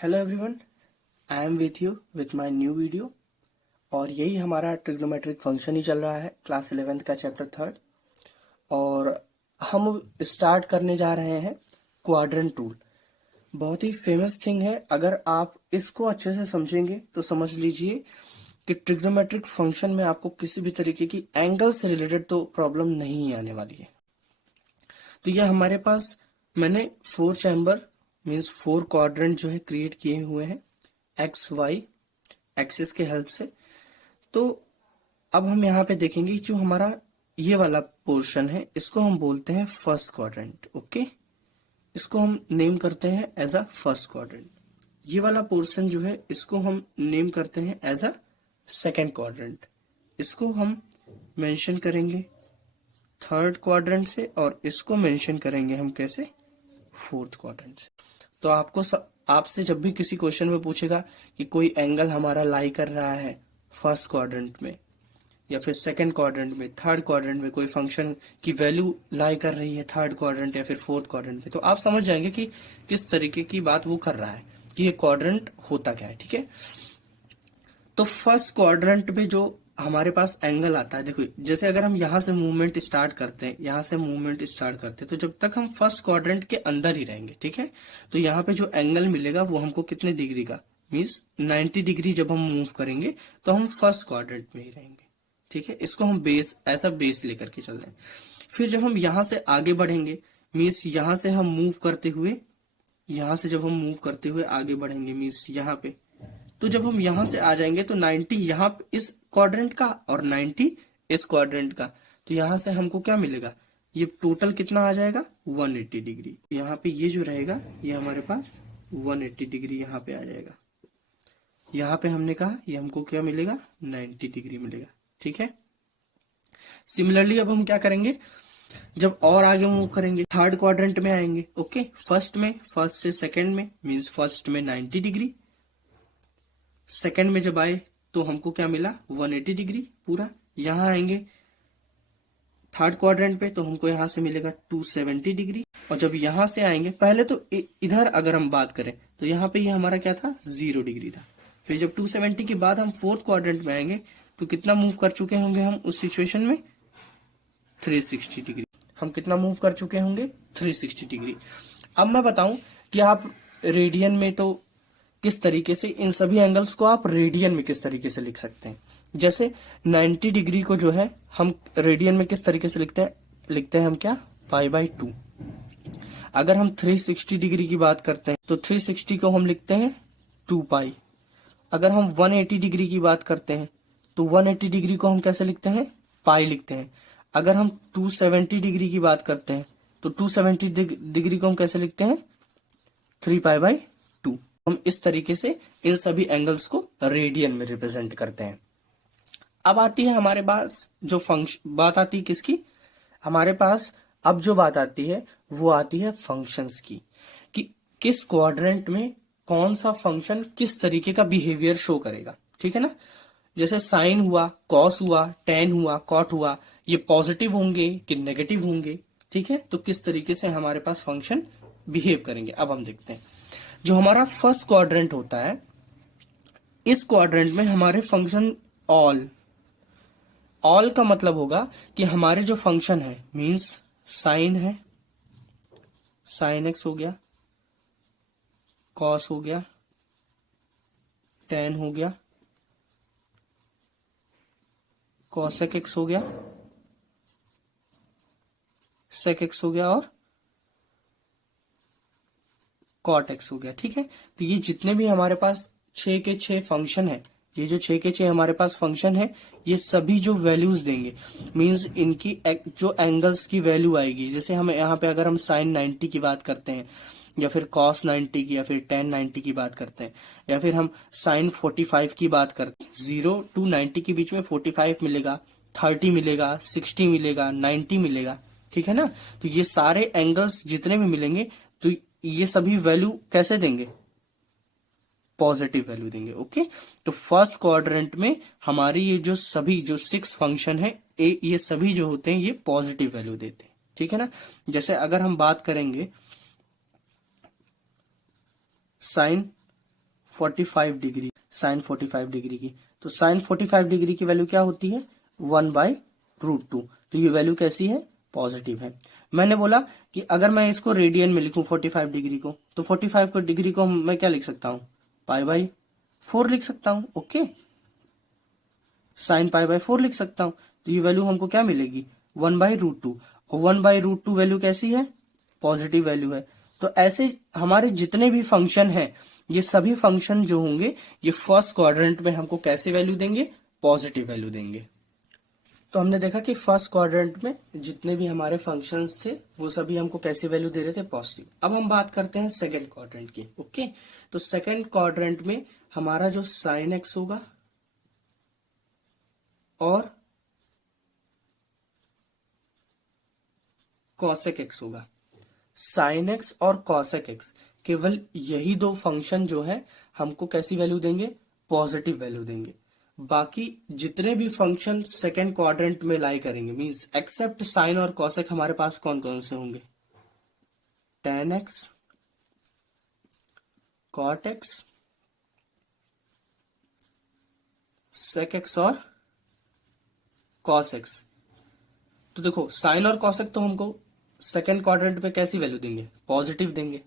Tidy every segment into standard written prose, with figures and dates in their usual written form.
Hello everyone, I am with you with my new video. और यही हमारा trigonometric function ही चल रहा है, क्लास 11th का चैप्टर 3rd। और हम स्टार्ट करने जा रहे हैं क्वाड्रेंट रूल। बहुत ही फेमस थिंग है। अगर आप इसको अच्छे से समझेंगे तो समझ लीजिए कि ट्रिग्नोमेट्रिक फंक्शन में आपको किसी भी तरीके की एंगल से रिलेटेड तो प्रॉब्लम नहीं आने वाली है। तो यह हमारे पास मैंने 4 चैम्बर मीन्स 4 क्वाड्रेंट जो है क्रिएट किए हुए हैं एक्स वाई एक्सिस के हेल्प से। तो अब हम यहाँ पे देखेंगे जो हमारा ये वाला पोर्शन है इसको हम बोलते हैं फर्स्ट क्वाड्रेंट। ओके, इसको हम नेम करते हैं एज अ फर्स्ट क्वाड्रेंट। ये वाला पोर्शन जो है इसको हम नेम करते हैं एज अ सेकेंड क्वाड्रेंट। इसको हम मेंशन करेंगे थर्ड क्वाड्रेंट से और इसको मेंशन करेंगे हम कैसे, फोर्थ क्वाड्रेंट से। तो आपसे जब भी किसी क्वेश्चन में पूछेगा कि कोई एंगल हमारा लाई कर रहा है फर्स्ट क्वाड्रेंट में या फिर सेकंड क्वाड्रेंट में, थर्ड क्वाड्रेंट में, कोई फंक्शन की वैल्यू लाई कर रही है थर्ड क्वाड्रेंट या फिर फोर्थ क्वाड्रेंट में, तो आप समझ जाएंगे कि किस तरीके की बात वो कर रहा है कि ये क्वाड्रेंट होता क्या है। ठीक है, तो फर्स्ट क्वाड्रेंट में जो हमारे पास एंगल आता है, देखो जैसे अगर हम यहां से मूवमेंट स्टार्ट करते हैं, यहां से मूवमेंट स्टार्ट करते हैं, तो जब तक हम फर्स्ट क्वाड्रेंट के अंदर ही रहेंगे, ठीक है, तो यहाँ पे जो एंगल मिलेगा वो हमको कितने डिग्री का, मीन्स 90 डिग्री जब हम मूव करेंगे तो हम फर्स्ट क्वाड्रेंट में ही रहेंगे। ठीक है, इसको हम बेस ऐसा बेस लेकर के चल रहे हैं। फिर जब हम यहां से आगे बढ़ेंगे, मीन्स यहां से हम मूव करते हुए, यहां से जब हम मूव करते हुए आगे बढ़ेंगे मीन्स यहाँ पे, तो जब हम यहां से आ जाएंगे तो 90 यहाँ इस क्वाड्रेंट का और 90 इस क्वाड्रेंट का, तो यहां से हमको क्या मिलेगा, ये टोटल कितना आ जाएगा 180 डिग्री। यहाँ पे ये जो रहेगा ये हमारे पास 180 डिग्री यहाँ पे आ जाएगा। यहाँ पे हमने कहा ये हमको क्या मिलेगा 90 डिग्री मिलेगा। ठीक है, सिमिलरली अब हम क्या करेंगे, जब और आगे मूव करेंगे थर्ड क्वाड्रेंट में आएंगे। ओके, फर्स्ट से सेकंड में मीन्स फर्स्ट में 90 डिग्री, सेकंड में जब आए तो हमको क्या मिला 180 डिग्री पूरा। यहां आएंगे थर्ड क्वाड्रेंट पे तो हमको यहां से मिलेगा 270 डिग्री। और जब यहां से आएंगे, पहले तो इधर अगर हम बात करें तो यहाँ पे ये हमारा क्या था 0 डिग्री था। फिर जब 270 के बाद हम फोर्थ क्वाड्रेंट में आएंगे तो कितना मूव कर चुके होंगे हम उस सिचुएशन में 360 डिग्री। हम कितना मूव कर चुके होंगे 360 डिग्री। अब मैं बताऊं कि आप रेडियन में तो किस तरीके से इन सभी एंगल्स को आप रेडियन में किस तरीके से लिख सकते हैं। जैसे 90 डिग्री को जो है हम रेडियन में किस तरीके से लिखते हैं हम क्या π/2। अगर हम 360 डिग्री की बात करते हैं तो 360 को हम लिखते हैं 2π। अगर हम 180 डिग्री की बात करते हैं तो 180 डिग्री को हम कैसे लिखते हैं पाई लिखते हैं। अगर हम 270 डिग्री की बात करते हैं तो 270 डिग्री को हम कैसे लिखते हैं 3π/2। हम इस तरीके से इन सभी एंगल्स को रेडियन में रिप्रेजेंट करते हैं। अब आती है हमारे पास जो फंक्शन बात आती है किसकी, हमारे पास अब जो बात आती है वो आती है फंक्शंस की, कि किस क्वाड्रेंट में कौन सा फंक्शन किस तरीके का बिहेवियर शो करेगा। ठीक है ना, जैसे साइन हुआ, कॉस हुआ, टेन हुआ, कॉट हुआ, ये पॉजिटिव होंगे कि नेगेटिव होंगे। ठीक है, तो किस तरीके से हमारे पास फंक्शन बिहेव करेंगे अब हम देखते हैं। जो हमारा फर्स्ट क्वाड्रेंट होता है, इस क्वाड्रेंट में हमारे फंक्शन ऑल का मतलब होगा कि हमारे जो फंक्शन है मींस साइन है, साइन एक्स हो गया, कॉस हो गया, टेन हो गया, कॉसेक एक्स हो गया, सेक एक्स हो गया और कॉट एक्स हो गया। ठीक है, तो ये जितने भी हमारे पास 6 के 6 फंक्शन है, ये जो 6 के 6 हमारे पास फंक्शन है, ये सभी जो वैल्यूज देंगे मींस इनकी जो एंगल्स की वैल्यू आएगी, जैसे हम यहाँ पे अगर हम साइन 90 की बात करते हैं या फिर कॉस 90 की या फिर टेन 90 की बात करते हैं या फिर हम साइन 45 की बात करते हैं, 0 to 90 के बीच में 45 मिलेगा, 30 मिलेगा, 60 मिलेगा, 90 मिलेगा। ठीक है ना, तो ये सारे एंगल्स जितने भी मिलेंगे तो ये सभी वैल्यू कैसे देंगे पॉजिटिव वैल्यू देंगे। ओके, तो फर्स्ट क्वाड्रेंट में हमारी ये जो सभी जो 6 फंक्शन है ये सभी जो होते हैं ये पॉजिटिव वैल्यू देते हैं। ठीक है ना, जैसे अगर हम बात करेंगे साइन 45 डिग्री, साइन 45 डिग्री की। तो साइन 45 डिग्री की वैल्यू क्या होती है? 1/√2। तो ये वैल्यू कैसी है? पॉजिटिव है। मैंने बोला कि अगर मैं इसको रेडियन में लिखूं 45 डिग्री को, तो 45 को डिग्री को मैं क्या लिख सकता हूं? π/4 लिख सकता हूं। ओके, साइन π/4 लिख सकता हूं। तो ये वैल्यू हमको क्या मिलेगी? 1/√2। और 1/√2 वैल्यू कैसी है? पॉजिटिव वैल्यू है। तो ऐसे हमारे जितने भी फंक्शन हैं, ये सभी फंक्शन जो होंगे ये फर्स्ट क्वाड्रेंट में हमको कैसे वैल्यू देंगे? पॉजिटिव वैल्यू देंगे। तो हमने देखा कि फर्स्ट क्वाड्रेंट में जितने भी हमारे फंक्शंस थे वो सभी हमको कैसी वैल्यू दे रहे थे? पॉजिटिव। अब हम बात करते हैं सेकंड क्वाड्रेंट की। ओके, तो सेकंड क्वाड्रेंट में हमारा जो साइन एक्स होगा और कॉसेक एक्स होगा। साइन एक्स और कॉसेक एक्स, केवल यही दो फंक्शन जो है हमको कैसी वैल्यू देंगे? पॉजिटिव वैल्यू देंगे। बाकी जितने भी फंक्शन सेकेंड क्वाड्रेंट में लाई करेंगे, मींस एक्सेप्ट साइन और कॉसेक, हमारे पास कौन कौन से होंगे? tan x, cot x, sec x और cos x। तो देखो, साइन और कॉसेक तो हमको सेकेंड क्वाड्रेंट में कैसी वैल्यू देंगे? पॉजिटिव देंगे।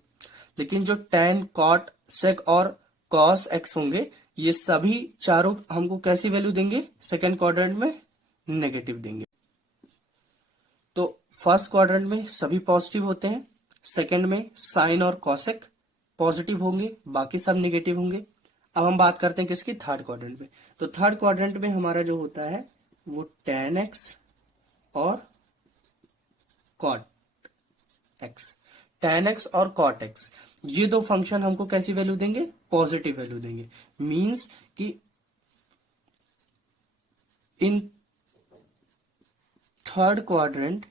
लेकिन जो tan, cot, sec और cos x होंगे, ये सभी चारों हमको कैसी वैल्यू देंगे? सेकेंड क्वाड्रेंट में नेगेटिव देंगे। तो फर्स्ट क्वाड्रेंट में सभी पॉजिटिव होते हैं, सेकेंड में साइन और कॉसेक पॉजिटिव होंगे, बाकी सब नेगेटिव होंगे। अब हम बात करते हैं किसकी? थर्ड क्वाड्रेंट में। तो थर्ड क्वाड्रेंट में हमारा जो होता है वो tan x और cot x। tan x और cot x, ये दो फंक्शन हमको कैसी वैल्यू देंगे? पॉजिटिव वैल्यू देंगे। मींस कि in third quadrant,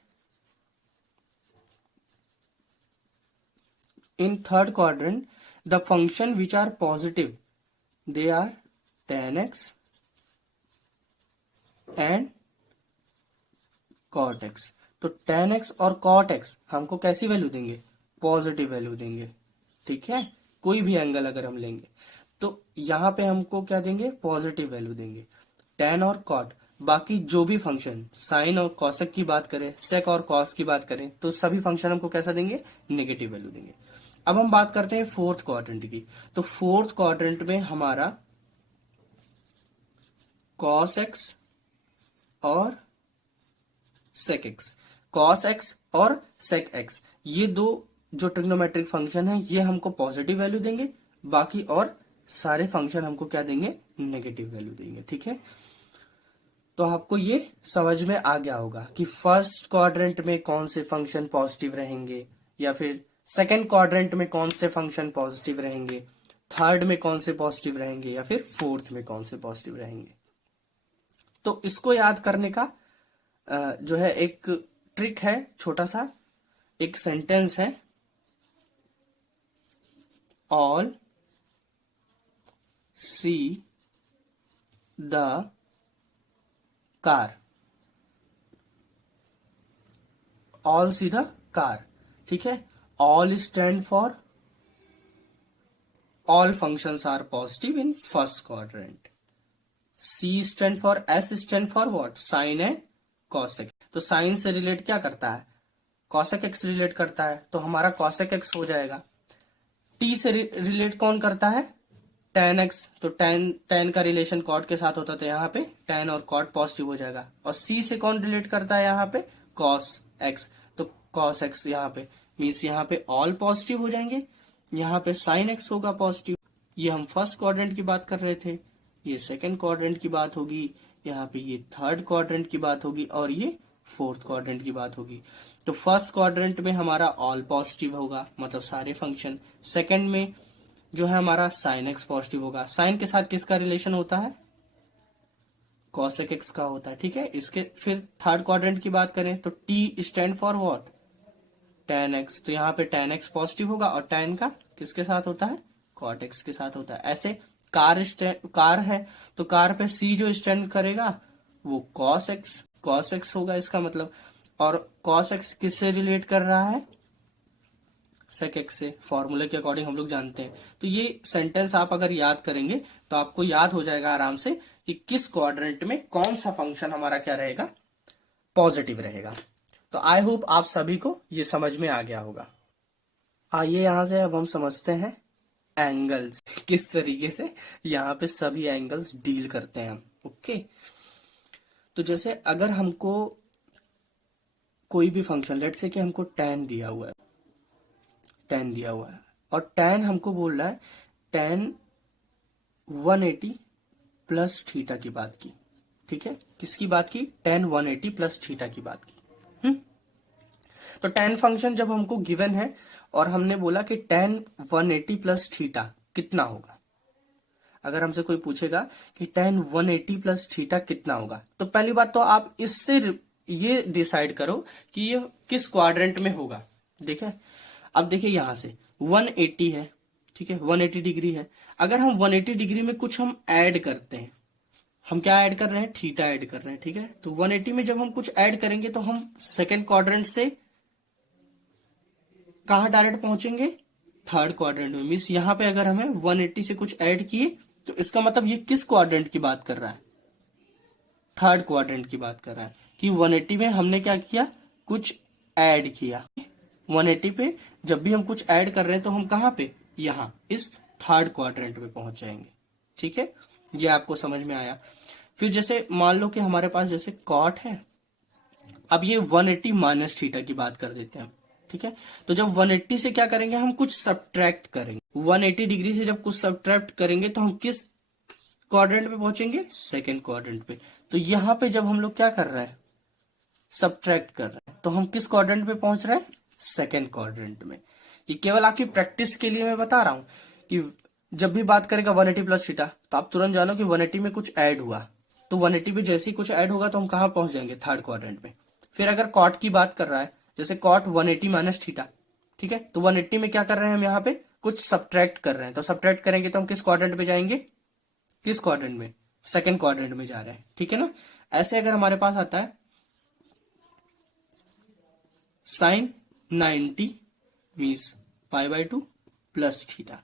the function which are positive, they are tan x and cot x। तो tan x और cot x हमको कैसी वैल्यू देंगे? पॉजिटिव वैल्यू देंगे। ठीक है, कोई भी एंगल अगर हम लेंगे तो यहां पे हमको क्या देंगे? पॉजिटिव वैल्यू देंगे। tan और cot, बाकी जो भी फंक्शन साइन और कॉसेक की बात करें, सेक और कॉस की बात करें, तो सभी फंक्शन हमको कैसा देंगे? नेगेटिव वैल्यू देंगे। अब हम बात करते हैं फोर्थ क्वाड्रेंट की। तो फोर्थ क्वाड्रेंट में हमारा cos x और sec x, cos x और sec x, ये दो जो ट्रिग्नोमेट्रिक फंक्शन है ये हमको पॉजिटिव वैल्यू देंगे, बाकी और सारे फंक्शन हमको क्या देंगे? नेगेटिव वैल्यू देंगे। ठीक है, तो आपको ये समझ में आ गया होगा कि फर्स्ट क्वाड्रेंट में कौन से फंक्शन पॉजिटिव रहेंगे, या फिर सेकेंड क्वाड्रेंट में कौन से फंक्शन पॉजिटिव रहेंगे, थर्ड में कौन से पॉजिटिव रहेंगे, या फिर फोर्थ में कौन से पॉजिटिव रहेंगे। तो इसको याद करने का जो है एक ट्रिक है, छोटा सा एक सेंटेंस है, all see the car. All see the car, ठीक है। All stand for all functions are positive in first quadrant. See stand for, S stand for what? Sine and cosec. तो साइन से relate क्या करता है? Cosec x relate करता है, तो हमारा कॉसेक एक्स हो जाएगा। टी से रिलेट कौन करता है? tan एक्स, तो tan का रिलेशन कॉट के साथ होता था, यहाँ पे tan और कॉट पॉजिटिव हो जाएगा। और c से कौन रिलेट करता है? यहाँ पे cos x, तो cos x यहाँ पे मीन्स यहाँ पे ऑल पॉजिटिव हो जाएंगे, यहाँ पे sin x होगा पॉजिटिव। ये हम फर्स्ट क्वाड्रेंट की बात कर रहे थे, ये सेकेंड क्वाड्रेंट की बात होगी, यहाँ पे ये थर्ड क्वाड्रेंट की बात होगी, और ये फोर्थ क्वाड्रेंट की बात होगी। तो फर्स्ट क्वाड्रेंट में हमारा ऑल पॉजिटिव होगा, मतलब सारे फंक्शन। सेकेंड में जो है हमारा साइन एक्स पॉजिटिव होगा। साइन के साथ किसका रिलेशन होता है? कॉसेक एक्स का होता है, ठीक है। इसके फिर थर्ड क्वाड्रेंट की बात करें तो T stand for what? tan x, तो यहाँ पे tan एक्स पॉजिटिव होगा, और tan का किसके साथ होता है? कॉट एक्स के साथ होता है। ऐसे कार है, तो कार पे सी जो स्टैंड करेगा वो कॉस एक्स होगा इसका मतलब। और कॉस एक्स किससे रिलेट कर रहा है? sec x से, फॉर्मूले के अकॉर्डिंग हम लोग जानते हैं। तो ये सेंटेंस आप अगर याद करेंगे तो आपको याद हो जाएगा आराम से कि किस क्वाड्रेंट में कौन सा फंक्शन हमारा क्या रहेगा, पॉजिटिव रहेगा। तो आई होप आप सभी को ये समझ में आ गया होगा। आइए यहां से अब हम समझते हैं एंगल्स, किस तरीके से यहाँ पे सभी एंगल्स डील करते हैं हम। ओके, तो जैसे अगर हमको कोई भी फंक्शन, लेट्स से कि हमको tan दिया हुआ है, tan दिया हुआ है और tan हमको बोल रहा है tan 180 प्लस थीटा की बात की, ठीक है, किसकी बात की, tan 180 प्लस थीटा की बात की। तो tan फंक्शन जब हमको गिवन है और हमने बोला कि tan 180 प्लस थीटा कितना होगा, अगर हमसे कोई पूछेगा कि tan 180 प्लस थीटा कितना होगा, तो पहली बात तो आप इससे ये डिसाइड करो कि ये किस क्वाड्रेंट में होगा। देखिए, अब देखिए यहां से 180 है, ठीक है, 180 डिग्री है। अगर हम 180 डिग्री में कुछ हम ऐड करते हैं, हम क्या ऐड कर रहे हैं, थीटा ऐड कर रहे हैं, ठीक है। तो 180 में जब हम कुछ ऐड करेंगे तो हम सेकेंड क्वाड्रेंट से कहां डायरेक्ट पहुंचेंगे, थर्ड क्वाड्रेंट में। मीन्स यहां पे अगर हमें 180 से कुछ ऐड किए तो इसका मतलब ये किस क्वाड्रेंट की बात कर रहा है, थर्ड क्वाड्रेंट की बात कर रहा है कि 180 में हमने क्या किया, कुछ ऐड किया। 180 पे जब भी हम कुछ ऐड कर रहे हैं तो हम कहां पे, यहां इस थर्ड क्वाड्रेंट पे पहुंच जाएंगे, ठीक है। ये आपको समझ में आया। फिर जैसे मान लो कि हमारे पास जैसे कॉट है, अब ये 180 माइनस थीटा की बात कर देते हैं हम, ठीक है। तो जब 180 से क्या करेंगे, हम कुछ सब्ट्रैक्ट करेंगे। 180 डिग्री से जब कुछ सब्ट्रैक्ट करेंगे तो हम किस क्वाड्रेंट पे पहुंचेंगे, सेकेंड क्वाड्रेंट पे। तो यहां पे जब हम लोग क्या कर रहे हैं, सब्ट्रैक्ट कर रहे हैं, तो हम किस क्वाड्रेंट पे पहुंच रहे हैं, सेकेंड क्वाड्रेंट में। ये केवल आपकी प्रैक्टिस के लिए मैं बता रहा हूं कि जब भी बात करेगा 180 प्लस थीटा तो आप तुरंत जानो कि 180 में कुछ ऐड हुआ, तो 180 पे जैसे ही कुछ ऐड होगा तो हम कहां पहुंच जाएंगे, थर्ड क्वाड्रेंट में। फिर अगर कॉट की बात कर रहा है, जैसे कॉट 180 माइनस थीटा, ठीक है, तो 180 में क्या कर रहे हैं हम, यहाँ पे कुछ सब्ट्रैक्ट कर रहे हैं। तो सब्ट्रैक्ट करेंगे तो हम किस क्वाड्रेंट पे जाएंगे, किस क्वाड्रेंट में, सेकेंड क्वाड्रेंट में जा रहे हैं, ठीक है ना। ऐसे अगर हमारे पास आता है sine 90 means π/2 plus theta,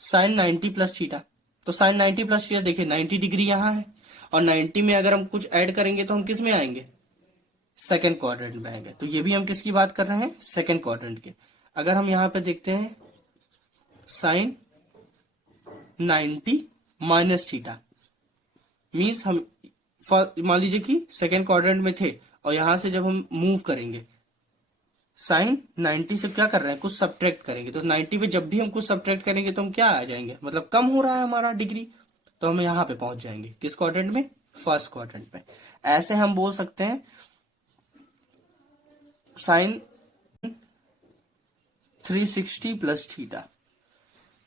sine 90 plus theta, तो साइन 90 प्लस थीटा देखिए 90 डिग्री यहां है और 90 में अगर हम कुछ ऐड करेंगे तो हम किस में आएंगे, सेकेंड क्वाड्रेंट में आएंगे। तो ये भी हम किसकी बात कर रहे हैं, सेकेंड क्वाड्रेंट के। अगर हम यहां पे देखते हैं साइन 90 माइनस थीटा मीन्स हम मान लीजिए कि सेकेंड क्वाड्रेंट में थे और यहां से जब हम मूव करेंगे साइन 90 से क्या कर रहे हैं, कुछ सब्ट्रैक्ट करेंगे। तो 90 पे जब भी हम कुछ सब्ट्रैक्ट करेंगे तो हम क्या आ जाएंगे, मतलब कम हो रहा है हमारा डिग्री, तो हम यहां पे पहुंच जाएंगे किस क्वाड्रेंट में, फर्स्ट क्वाड्रेंट में। ऐसे हम बोल सकते हैं sine 360 plus theta,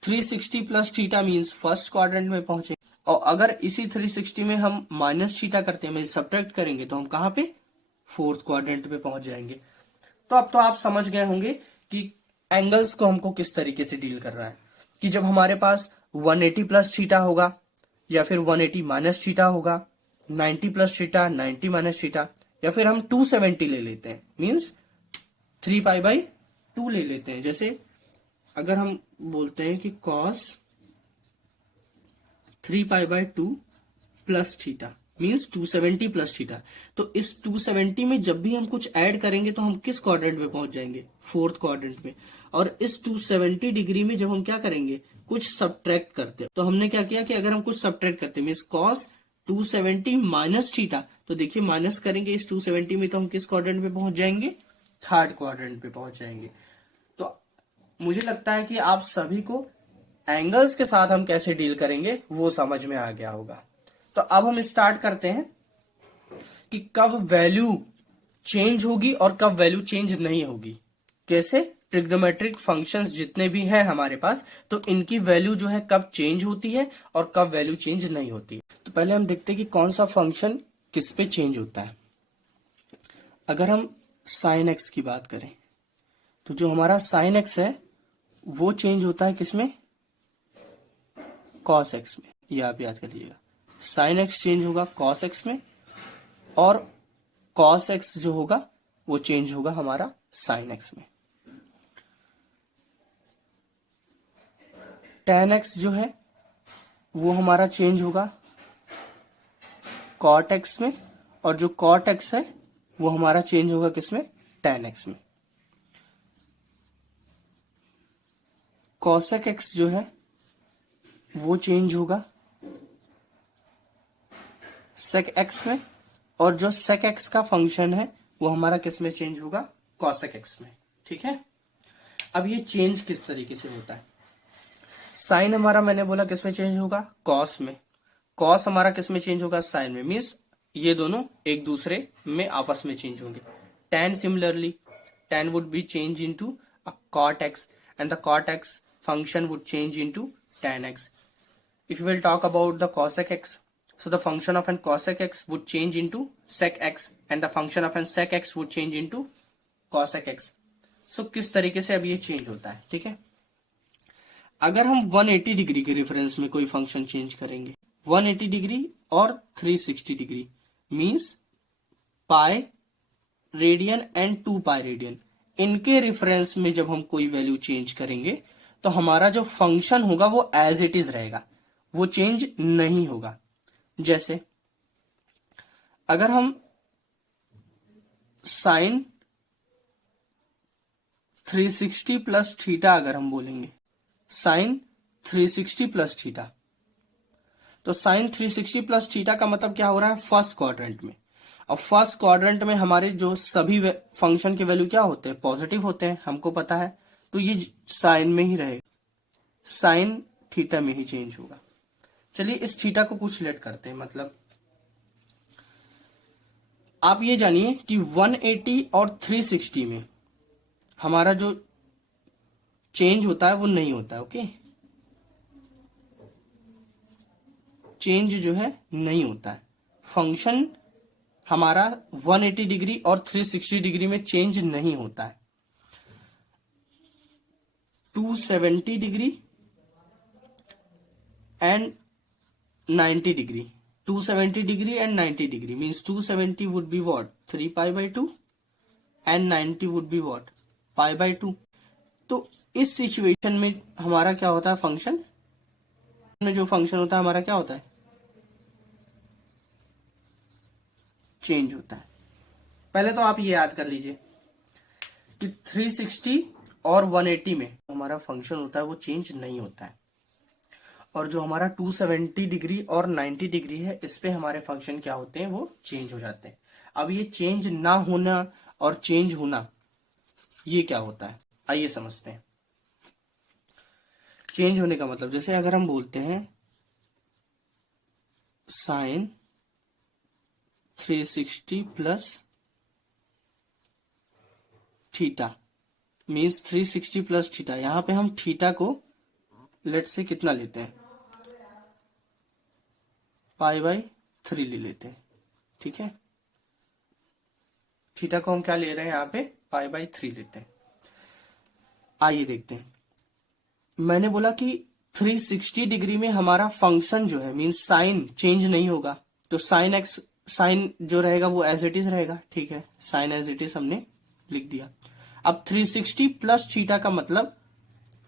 360 plus theta means first quadrant में पहुंचे। और अगर इसी 360 में हम माइनस थीटा करते हैं, सब्ट्रैक्ट करेंगे तो हम कहां पे, फोर्थ क्वाड्रेंट पे पहुंच जाएंगे। तो अब तो आप समझ गए होंगे कि एंगल्स को हमको किस तरीके से डील कर रहा है, कि जब हमारे पास 180 प्लस थीटा होगा या फिर 180 माइनस थीटा होगा, 90 प्लस थीटा, 90 माइनस थीटा, या फिर हम 270 ले लेते हैं मीन्स 3π/2 ले लेते हैं। जैसे अगर हम बोलते हैं कि cos 3π/2 plus theta means 270 plus theta, तो इस 270 में जब भी हम कुछ ऐड करेंगे तो हम किस क्वाड्रेंट में पहुंच जाएंगे, फोर्थ क्वाड्रेंट में। और इस 270 डिग्री में जब हम क्या करेंगे, कुछ सब्ट्रैक्ट करते हैं, तो हमने क्या किया कि अगर हम कुछ सब्ट्रैक्ट करते हैं मीन्स cos 270 माइनस थीटा, तो देखिए माइनस करेंगे इस 270 में तो हम किस क्वाड्रेंट पे पहुंच जाएंगे, थर्ड क्वाड्रेंट पे पहुंच जाएंगे। तो मुझे लगता है कि आप सभी को एंगल्स के साथ हम कैसे डील करेंगे वो समझ में आ गया होगा। तो अब हम स्टार्ट करते हैं कि कब वैल्यू चेंज होगी और कब वैल्यू चेंज नहीं होगी। कैसे, ट्रिग्नोमेट्रिक फंक्शंस जितने भी हैं हमारे पास, तो इनकी वैल्यू जो है कब चेंज होती है और कब वैल्यू चेंज नहीं होती है। तो पहले हम देखते हैं कि कौन सा फंक्शन किस पे चेंज होता है। अगर हम साइन एक्स की बात करें तो जो हमारा साइन एक्स है वो चेंज होता है किसमें, कॉस एक्स में। ये आप याद कर लीजिएगा, साइन एक्स चेंज होगा कॉस एक्स में और कॉस एक्स जो होगा वो चेंज होगा हमारा साइन एक्स में। tan x जो है वो हमारा चेंज होगा cot x में, और जो cot x है वो हमारा चेंज होगा किसमें, tan x में। cosec x जो है वो चेंज होगा sec x में, और जो sec x का फंक्शन है वो हमारा किस में चेंज होगा, cosec x में। ठीक है, अब ये चेंज किस तरीके से होता है। साइन हमारा मैंने बोला किस में चेंज होगा, cos में। cos हमारा किस में चेंज होगा, साइन में। मीन्स ये दोनों एक दूसरे में आपस में चेंज होंगे। tan similarly, tan would be change into a cot x and the cot x function would change into tan x. If you will talk about the cosec x, so the function of an cosec x would change into sec x and the function of an sec x would change into cosec x. So किस तरीके से अब ये change होता है। ठीक है, अगर हम 180 डिग्री के रेफरेंस में कोई फंक्शन चेंज करेंगे, 180 डिग्री और 360 degree means pi radian and 2 pi radian, इनके रेफरेंस में जब हम कोई वैल्यू चेंज करेंगे तो हमारा जो फंक्शन होगा वो एज इट इज रहेगा, वो चेंज नहीं होगा। जैसे अगर हम साइन 360 प्लस थीटा अगर हम बोलेंगे, साइन 360 प्लस थीटा, तो साइन 360 प्लस थीटा का मतलब क्या हो रहा है, फर्स्ट क्वाड्रेंट में। अब फर्स्ट क्वाड्रेंट में हमारे जो सभी फंक्शन के वैल्यू क्या होते हैं, पॉजिटिव होते हैं, हमको पता है। तो ये साइन में ही रहेगा, साइन थीटा में ही चेंज होगा। चलिए इस थीटा को कुछ लेट करते हैं। मतलब आप ये जानिए कि 180 और 360 में हमारा जो चेंज होता है वो नहीं होता है। ओके, चेंज जो है नहीं होता है। फंक्शन हमारा 180 डिग्री और 360 डिग्री में चेंज नहीं होता है। 270 degree and 90 degree, 270 degree and 90 degree means 270 would be what, 3 pi by 2 and 90 would be what, pi by 2। तो इस सिचुएशन में हमारा क्या होता है, फंक्शन में जो फंक्शन होता है हमारा क्या होता है, चेंज होता है। पहले तो आप ये याद कर लीजिए कि 360 और 180 में हमारा फंक्शन होता है वो चेंज नहीं होता है, और जो हमारा 270 डिग्री और 90 डिग्री है इस पे हमारे फंक्शन क्या होते हैं, वो चेंज हो जाते हैं। अब ये चेंज ना होना और चेंज होना ये क्या होता है, आइए समझते हैं। चेंज होने का मतलब, जैसे अगर हम बोलते हैं sine 360 plus theta means 360 plus theta, यहां पे हम थीटा को लेट से कितना लेते हैं, पाई बाई 3 ले लेते हैं। ठीक है, थीटा को हम क्या ले रहे हैं यहाँ पे, पाई बाई 3 लेते हैं। आइए देखते हैं, मैंने बोला कि 360 डिग्री में हमारा फंक्शन जो है मीन्स साइन चेंज नहीं होगा, तो साइन एक्स, साइन जो रहेगा वो एज इट इज रहेगा। ठीक है, साइन एज इट इज हमने लिख दिया। अब 360 प्लस थीटा का मतलब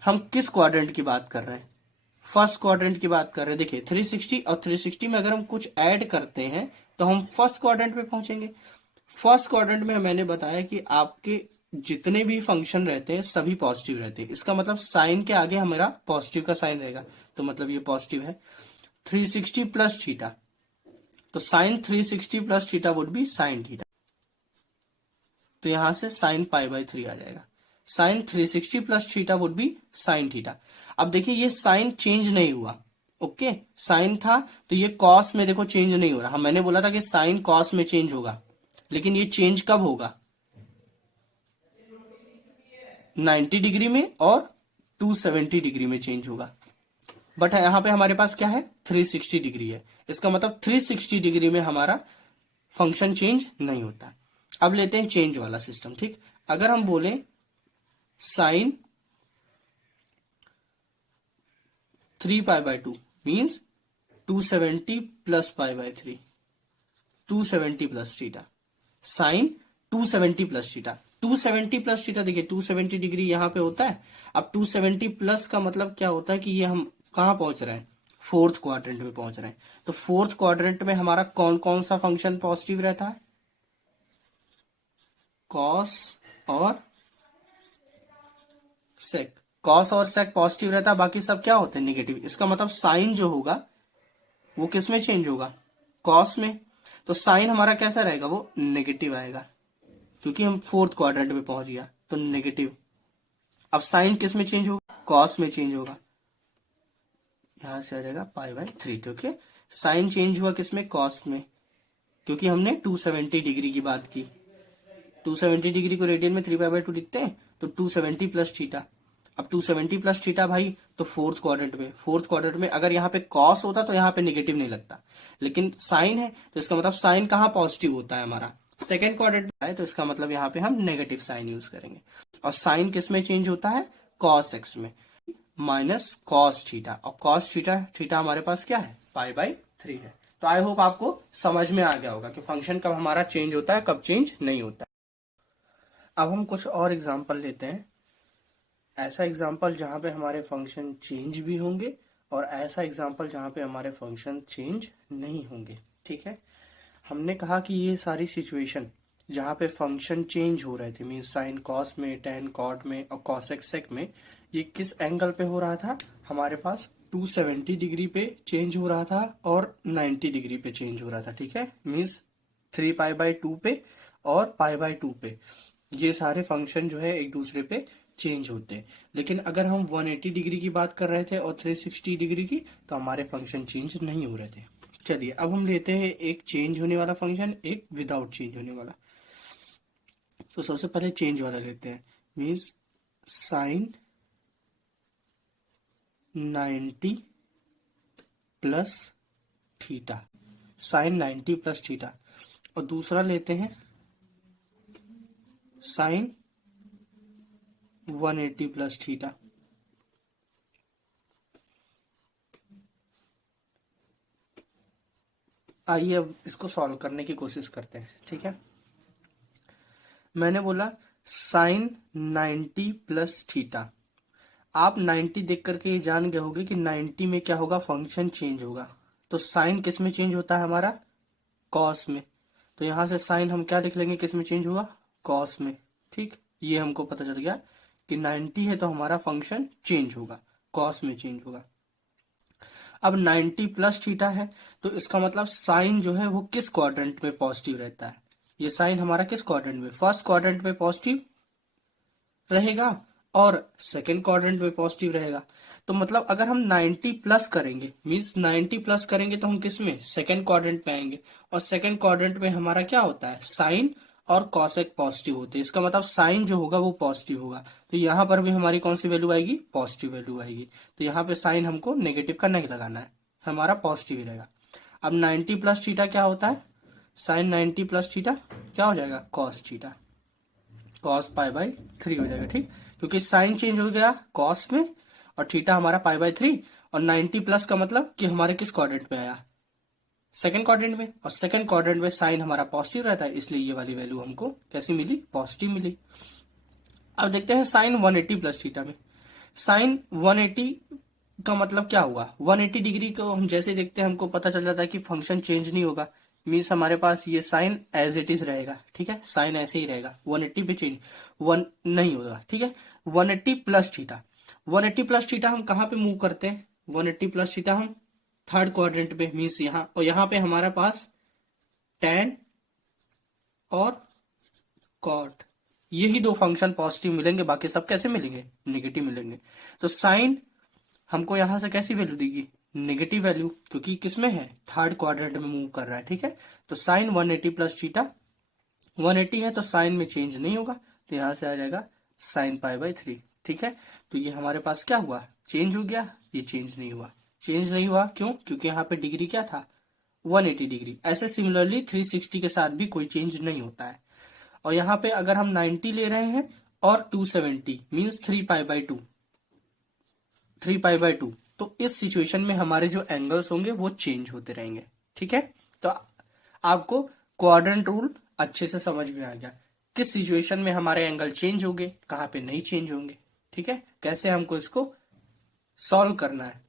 हम किस क्वाड्रेंट की बात कर रहे हैं, फर्स्ट क्वाड्रेंट की बात कर रहे हैं। देखिए 360 और 360 में अगर हम कुछ ऐड करते हैं तो हम फर्स्ट क्वाड्रेंट पे पहुंचेंगे। फर्स्ट क्वाड्रेंट में मैंने बताया कि आपके जितने भी फंक्शन रहते हैं सभी पॉजिटिव रहते हैं, इसका मतलब साइन के आगे हमारा पॉजिटिव का साइन रहेगा, तो मतलब ये पॉजिटिव है। 360 प्लस थीटा, तो sine 360 plus theta would be sine theta, तो यहां से साइन पाई बाई 3 आ जाएगा। Sine 360 plus theta would be sine theta. अब देखिए ये साइन चेंज नहीं हुआ। ओके, साइन था तो ये कॉस में देखो चेंज नहीं हो रहा। हम मैंने बोला था कि साइन कॉस में चेंज होगा, लेकिन ये चेंज कब होगा, 90 डिग्री में और 270 डिग्री में चेंज होगा। बट यहां पे हमारे पास क्या है, 360 डिग्री है, इसका मतलब 360 डिग्री में हमारा फंक्शन चेंज नहीं होता। अब लेते हैं चेंज वाला सिस्टम। ठीक, अगर हम बोले sine 3 pi by 2 means 270 plus pi by 3, 270 plus theta, sine 270 plus theta. 270 plus theta, देखिए 270 डिग्री यहाँ पे होता है। अब 270 प्लस का मतलब क्या होता है कि ये हम कहाँ पहुंच रहे हैं, फोर्थ क्वाड्रेंट में पहुंच रहे हैं। तो फोर्थ क्वाड्रेंट में हमारा कौन कौन सा फंक्शन पॉजिटिव रहता है, कॉस और सेक। कॉस और सेक पॉजिटिव रहता है, बाकी सब क्या होते हैं नेगेटिव। इसका मतलब साइन जो होगा वो किस में चेंज होगा, कॉस में। तो साइन हमारा कैसा रहेगा, वो नेगेटिव आएगा, क्योंकि हम फोर्थ क्वाड्रेंट में पहुंच गया तो नेगेटिव। अब साइन किस में चेंज होगा, कॉस में चेंज होगा, यहां से आ जाएगा π/3। ठीक है, साइन चेंज हुआ किसमें, कॉस में, क्योंकि हमने 270 डिग्री की बात की। 270 डिग्री को रेडियन में 3π/2 लिखते हैं, तो 270 प्लस थीटा। अब 270 प्लस थीटा भाई, तो फोर्थ क्वाड्रेंट में, फोर्थ क्वाड्रेंट में अगर यहाँ पे कॉस होता तो यहाँ पे नेगेटिव नहीं लगता, लेकिन साइन है तो इसका मतलब साइन कहाँ पॉजिटिव होता है हमारा, सेकेंड क्वाड्रेंट में है, तो इसका मतलब यहाँ पे हम नेगेटिव साइन यूज करेंगे। और साइन किस में चेंज होता है, कॉस एक्स में, माइनस कॉस थीटा। और कॉस थीटा, थीटा हमारे पास क्या है, π/3 है। तो आई होप आपको समझ में आ गया होगा कि फंक्शन कब हमारा चेंज होता है, कब चेंज नहीं होता है। अब हम कुछ और एग्जाम्पल लेते हैं, ऐसा एग्जाम्पल जहां पे हमारे फंक्शन चेंज भी होंगे और ऐसा एग्जाम्पल जहां पे हमारे फंक्शन चेंज नहीं होंगे। ठीक है, हमने कहा कि ये सारी सिचुएशन जहां पे फंक्शन चेंज हो रहे थे, मीन्स साइन कॉस में, टेन कॉट में और कॉसेक सेक में, ये किस एंगल पे हो रहा था, हमारे पास 270 डिग्री पे चेंज हो रहा था और 90 डिग्री पे चेंज हो रहा था। ठीक है, मीन्स 3π/2 पे और π/2 पे ये सारे फंक्शन जो है एक दूसरे पे चेंज होते हैं। लेकिन अगर हम 180 डिग्री की बात कर रहे थे और 360 डिग्री की, तो हमारे फंक्शन चेंज नहीं हो रहे थे। चलिए अब हम लेते हैं एक चेंज होने वाला फंक्शन, एक विदाउट चेंज होने वाला। तो सबसे पहले चेंज वाला लेते हैं, means sine 90 plus theta, sine 90 plus theta. और दूसरा लेते हैं साइन 180 प्लस थीटा। आइए अब इसको सॉल्व करने की कोशिश करते हैं। ठीक है, मैंने बोला साइन 90 प्लस थीटा। आप 90 देख करके ये जान गए होगे कि 90 में क्या होगा, फंक्शन चेंज होगा। तो साइन किस में चेंज होता है हमारा, कॉस में। तो यहां से साइन हम क्या लिख लेंगे, किस में चेंज हुआ, कॉस में। ठीक, ये हमको पता चल गया कि 90 है तो हमारा फंक्शन चेंज होगा, कॉस में चेंज होगा। अब 90 प्लस थीटा है, तो इसका मतलब साइन जो है वो किस क्वाड्रेंट में पॉजिटिव रहता है, ये साइन हमारा किस क्वाड्रेंट में, फर्स्ट क्वाड्रेंट में पॉजिटिव रहेगा और सेकेंड क्वाड्रेंट में पॉजिटिव रहेगा। तो मतलब अगर हम 90 प्लस करेंगे, मींस 90 प्लस करेंगे तो हम किस में, सेकेंड क्वाड्रेंट में आएंगे। और सेकेंड क्वाड्रेंट में हमारा क्या होता है, साइन और कॉसेक पॉजिटिव होते हैं। इसका मतलब साइन जो होगा वो पॉजिटिव होगा, तो यहाँ पर भी हमारी कौन सी वैल्यू आएगी, पॉजिटिव वैल्यू आएगी। तो यहाँ पे साइन हमको नेगेटिव का नहीं लगाना है, हमारा पॉजिटिव ही रहेगा। अब 90 प्लस थीटा क्या होता है, साइन 90 प्लस थीटा क्या हो जाएगा, कॉस थीटा, कॉस π/3 हो जाएगा। ठीक, क्योंकि साइन चेंज हो गया कॉस में और थीटा हमारा π/3, और 90 प्लस का मतलब कि हमारे किस क्वाड्रेंट में आया, सेकंड क्वाड्रेंट में। और सेकंड क्वाड्रेंट में साइन हमारा पॉजिटिव रहता है, इसलिए ये वाली वैल्यू हमको कैसी मिली, पॉजिटिव मिली। अब देखते हैं साइन 180 प्लस थीटा में। साइन 180 का मतलब क्या हुआ, 180 डिग्री को हम जैसे देखते हैं हमको पता चल जाता है कि फंक्शन चेंज नहीं होगा, मीन्स हमारे पास ये साइन एज इट इज रहेगा। ठीक है, साइन ऐसे ही रहेगा, 180 पे चेंज वन नहीं होगा। ठीक है, 180 प्लस थीटा, 180 प्लस थीटा हम कहाँ पे मूव करते हैं, 180 प्लस थीटा हम थर्ड क्वाड्रेंट पे, मीन्स यहाँ, और यहाँ पे हमारे पास टेन और कॉट, यही दो फंक्शन पॉजिटिव मिलेंगे, बाकी सब कैसे मिलेंगे, नेगेटिव मिलेंगे। तो साइन हमको यहां से कैसी वैल्यू देगी, नेगेटिव वैल्यू, क्योंकि किसमें है, थर्ड क्वाड्रेंट में मूव कर रहा है। ठीक है, तो साइन 180 प्लस थीटा, 180 है तो साइन में चेंज नहीं होगा, तो यहां से आ जाएगा साइन π/3। ठीक है, तो ये हमारे पास क्या हुआ, चेंज हो गया, ये चेंज नहीं हुआ। चेंज नहीं हुआ क्यों, क्योंकि यहाँ पे डिग्री क्या था, 180 डिग्री। ऐसे सिमिलरली 360 के साथ भी कोई चेंज नहीं होता है। और यहाँ पे अगर हम 90 ले रहे हैं और 270 मीन्स 3π/2, 3π/2, तो इस सिचुएशन में हमारे जो एंगल्स होंगे वो चेंज होते रहेंगे। ठीक है, तो आपको क्वाड्रेंट रूल अच्छे से समझ में आ गया। किस सिचुएशन में हमारे एंगल चेंज होंगे, कहाँ पे नहीं चेंज होंगे। ठीक है, कैसे हमको इसको सॉल्व करना है।